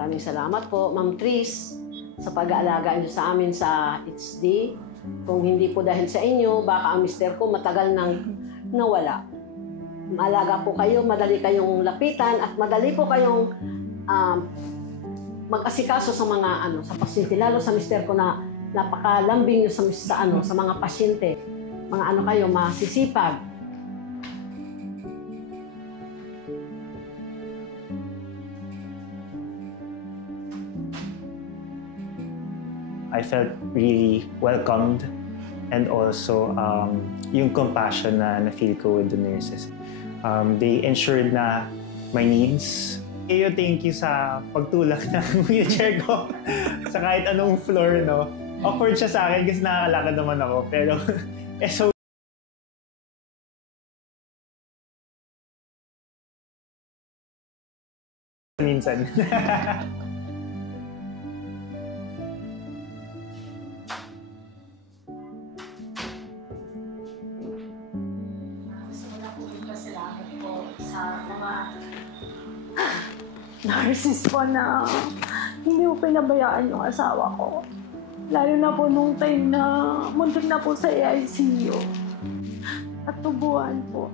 Maraming salamat po, Ma'am Tris, sa pag-aalaga niyo sa amin sa HD. Kung hindi po dahil sa inyo, baka ang mister ko matagal nang nawala. Maalaga po kayo, madali kayong lapitan at madali po kayong mag-asikaso sa mga sa pasyente, lalo sa mister ko na napakalambing niyo sa mga pasyente. Mga kayo, masisipag. I felt really welcomed, and also yung compassion na na-feel ko with the nurses. They ensured na my needs. Thank you sa pagtulak ng wheelchair ko sa kahit anong floor, no? Awkward siya sa akin kasi nakakalakad naman ako, pero so minsan. Nurses po na hindi mo pinabayaan yung asawa ko. Lalo na po nung time na muntik na po sa ICU. At tubuhan po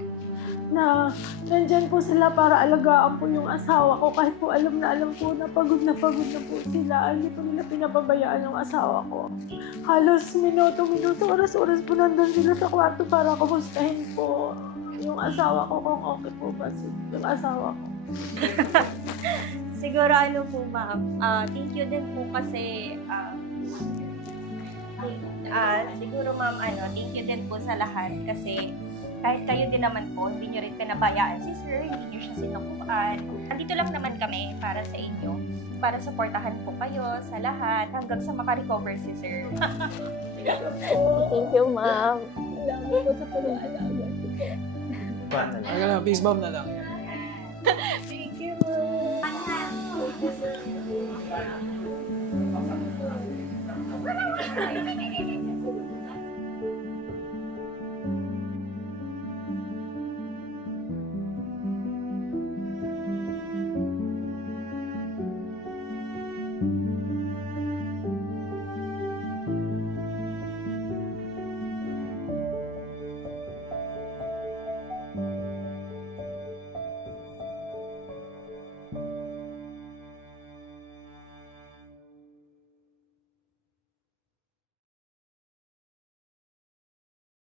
na nandyan po sila para alagaan po yung asawa ko. Kahit po alam po na pagod na po sila. Hindi po nila pinababayaan yung asawa ko. Halos minuto, oras-oras po nandun sila sa kwarto para kumustahin po yung asawa ko kung okay po ba yung asawa ko. Siguro po ma'am, thank you din po kasi siguro ma'am, thank you din po sa lahat kasi kahit kayo din naman po, hindi nyo rin pinabayaan si sir, hindi nyo siya sinukuan. Andito lang naman kami para sa inyo, para supportahan po kayo sa lahat hanggang sa makarecover si sir. Thank you, ma'am. Salamat po sa pag-aalaga. Please, ma'am na lang.